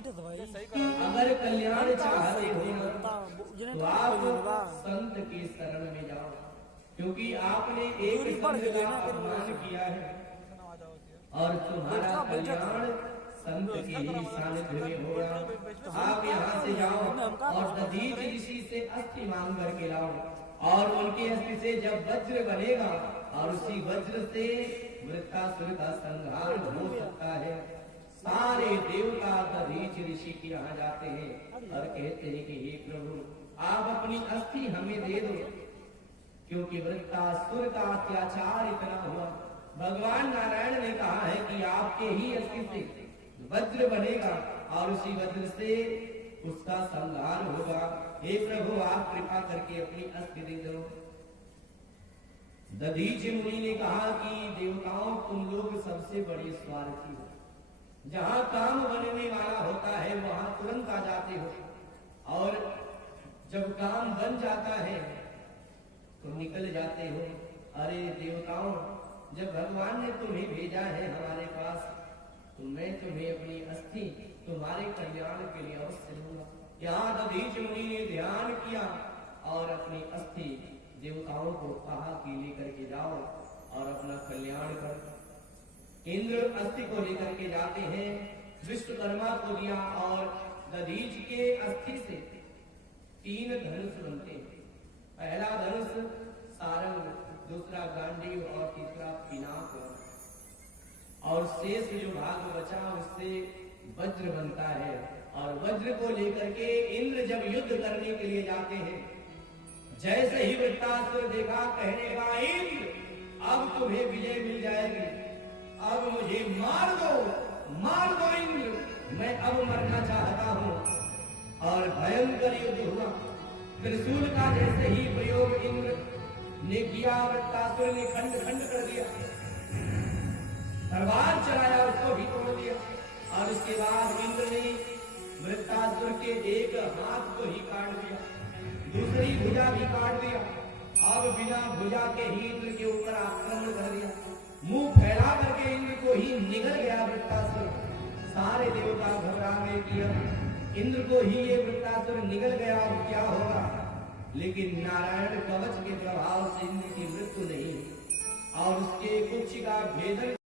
अगर कल्याण चाहते हो तो आप संत की शरण में जाओ, क्योंकि आपने एक संत का अपमान किया है और तुम्हारा कल्याण संत की ही सानिध्य में होगा। आप यहाँ से जाओ और दधीच ऋषि से अस्थि मांग करके लाओ, और उनके अस्थि से जब वज्र बनेगा और उसी वज्र से वृत्तासुर का संहार हो सकता है। सारे देवता दधीच ऋषि के यहाँ जाते हैं और कहते हैं कि हे प्रभु, आप अपनी अस्थि हमें दे दो, क्योंकि वृत्तासुर का अत्याचार इतना हुआ। भगवान नारायण ने कहा है कि आपके ही अस्थि से वज्र बनेगा और उसी वज्र से उसका संहार होगा। हे प्रभु, आप कृपा करके अपनी अस्थि दे दो। दधीच मुनि ने कहा कि देवताओं, तुम लोग सबसे बड़े स्वार्थी हो। जहां काम बनने वाला होता है वहां तुरंत आ जाते हो, और जब काम बन जाता है तो निकल जाते हो। अरे देवताओं, जब भगवान ने तुम्हें भेजा है हमारे पास, तो मैं तुम्हें अपनी अस्थि तुम्हारे कल्याण के लिए अवश्य दूंगा। यहाँ दधीच मुनि ने ध्यान किया और अपनी अस्थि देवताओं को कहा कि लेकर के जाओ और अपना कल्याण करो। इंद्र अस्थि को लेकर के जाते हैं, विश्वकर्मा को दिया, और दधीच के अस्थि से 3 धनुष बनते हैं। पहला धनुष सारंग, दूसरा गांडीव और तीसरा पिनाक, और शेष जो भाग बचा उससे वज्र बनता है। और वज्र को लेकर के इंद्र जब युद्ध करने के लिए जाते हैं, जैसे ही वृत्तासुर देखा, कहने लगा, इंद्र, अब तुम्हें विजय मिल जाएगी, अब मुझे मार दो इंद्र, मैं अब मरना चाहता हूँ। और भयंकर युद्ध हुआ। त्रिशूल का जैसे ही प्रयोग इंद्र ने किया, वृत्तासुर ने खंड खंड कर दिया, तलवार चलाया, उसको भी तोड़ दिया। और उसके बाद इंद्र ने वृत्तासुर के एक हाथ को ही काट दिया, दूसरी भुजा भी काट दिया। अब बिना भुजा के ही इंद्र के ऊपर आक्रमण कर दिया, मुंह फैला करके इंद्र को ही निगल गया वृत्तासुर। सारे देवता घबरा गए कि इंद्र को ही ये वृत्तासुर निगल गया, अब क्या होगा। लेकिन नारायण कवच के प्रभाव से इंद्र की मृत्यु नहीं और उसके कुछ का भेदन